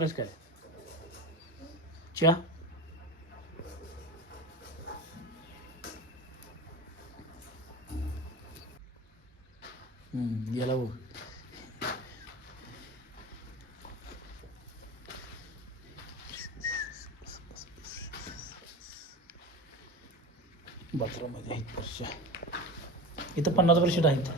बस काय चहा गेला भाऊ बाथरूममध्ये आहेत परशा इथं 50% आहेत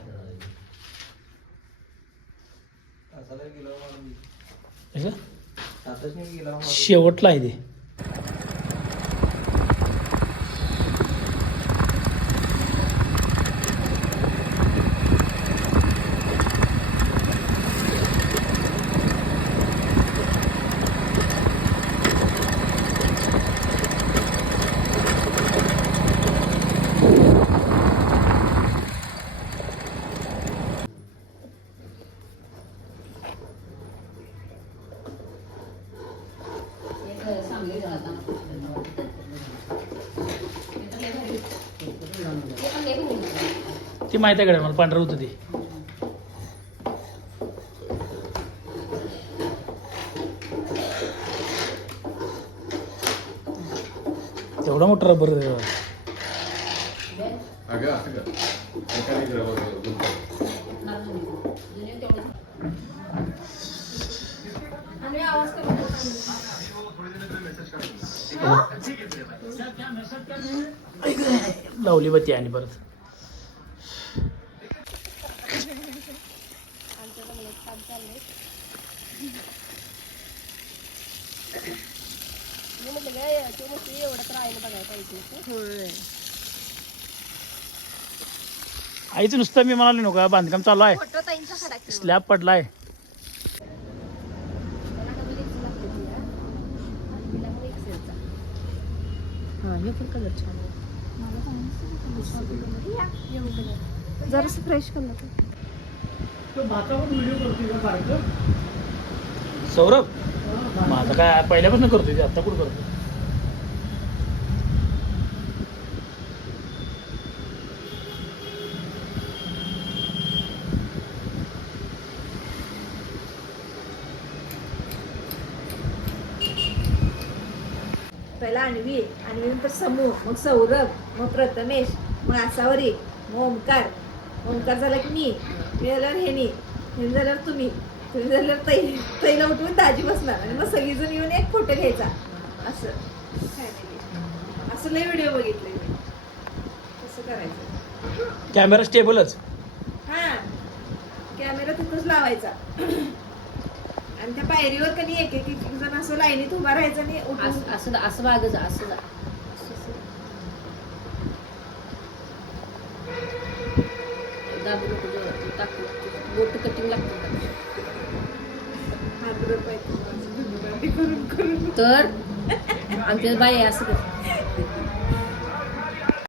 शेवटला आहे ते ती माहिती आहे कडे मला पांढरं होतं ते तेवढा मोठा रबर लावली बत्ती आणि परत आईचं नुसतं मी म्हणाले नका बांधकाम चालू आहे स्लॅब पडलाय जरास फ्रेश कलर सौरभ माझं काय पहिल्यापासून करतोय ते आता कुठं करतो पहिला अन्वी नंतर समूह मग सौरभ मग प्रथमेश मग आसावरी मग ओमकार झाला की मी झाल्यावर हे झाल्यावर तुम्ही झाल्यावर तैला उठवून दाजी बसणार आणि मग सगळीजण येऊन एक फोटो घ्यायचा असं लय व्हिडिओ बघितले कसं करायचं कॅमेरा स्टेबलच हा कॅमेरा तिथंच लावायचा आणि त्या पायरीवर कधी एक जण असं लाईनीत उभा राहायचं आणि असं मागं जा असं जा बोट कटिंग लागतं तर आमच्या बाई असं